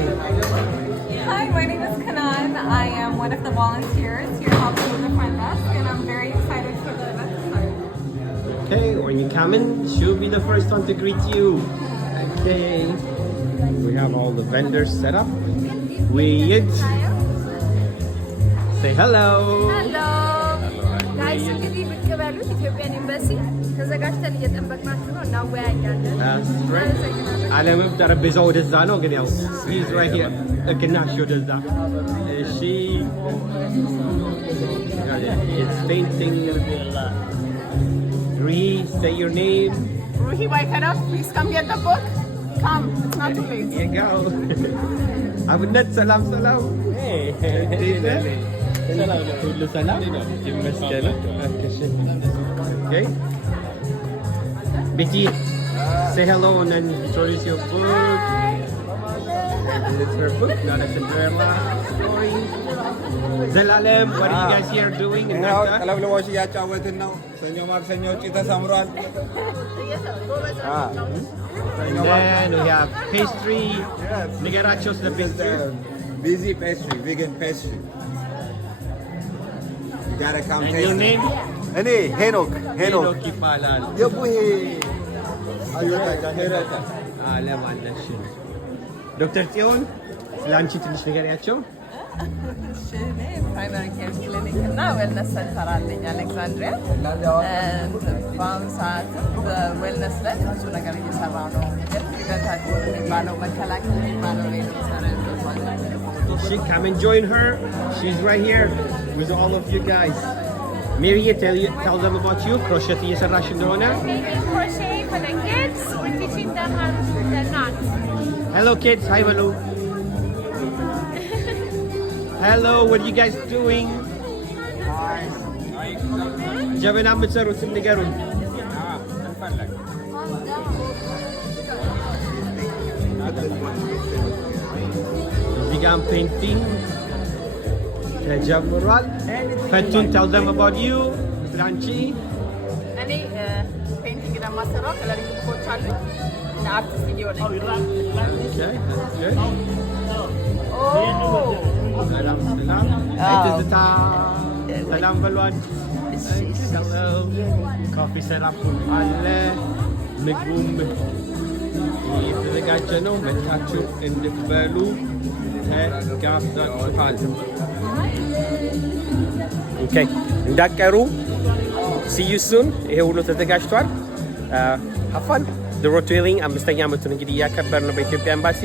Hi, my name is Kanan. I am one of the volunteers here helping with the front desk, and I'm very excited for the event to start. Okay, when you come in, she'll be the first one to greet you. Okay. We have all the vendors set up. We say hello. Hello. Guys, እንግዲህ ብቅ በሉት ኢትዮጵያን ኤምባሲ ተዘጋጅተን እየጠበቅናችሁ ነው። እናወያያለን። That's right. ዓለምም ጠረጴዛው ወደዛ ነው፣ ግን ያው he's right here. እግናሽ ወደዛ። እሺ it's painting. Ruhi, say your name. Ruhi Waikara, please come get the book. Come, it's not too late. Here you go. Abunat, salam. Hey. Hello, salam. Yመስገን. Okay. Betty, say hello and then introduce your book. It's her book, not a Cinderella story. Zelalem, what are you guys here doing? ቀለብለቦች እያጫወትን ነው። ሰኞ ማክሰኞ ውጪ ተሰምሯል። And then we have pastry. ንገራቸው ስለ pastry. Busy pastry, vegan pastry. You gotta come And taste your it. name? እኔ ሄኖክ ይባላል። የቡሄ ሄኖክ አለም አለሽ። ዶክተር ጽዮን ስለ አንቺ ትንሽ ንገሪያቸው። ፕራይመሪ ኬር ክሊኒክ እና ዌልነስ ሴንተር አለኝ አሌክዛንድሪያ። በአሁኑ ሰዓት በዌልነስ ላይ ብዙ ነገር እየሰራ ነው። ግን ፕሪቨንታቲቭ የሚባለው መከላከል የሚባለው ላይ ነው እየሰራ ያለው። She come and join her. She's right here with all of you guys. Mary, tell them about you. Crochet እየሰራሽ እንደሆነ። Making crochet for the kids. We're teaching them how to do the knots. Hello kids, hi hello. Hello, what are you guys doing? ጀበና የምትሰሩት ንገሩን። እዚህ ጋር ፔንቲንግ ተጀምሯል። ፈቱን tell them about you. ስለ አንቺ እኔ ፔንቲንግ ለማሰራው ከለሪንግ ቡኮች አሉ እና አርት ስቱዲዮ ነኝ። Okay, that's good. ሰላም አይ ትዝታ ሰላም በሏት። ኮፊ ሰላም አለ። ምግቡም የተዘጋጀ ነው። መጣችሁ እንድትበሉ ተጋብዛችኋል። ኦኬ እንዳቀሩ see you soon። ይሄ ሁሉ ተዘጋጅቷል። ሀፋን the road to healing 5ኛ ዓመቱን እንግዲህ እያከበር ነው በኢትዮጵያ ኤምባሲ።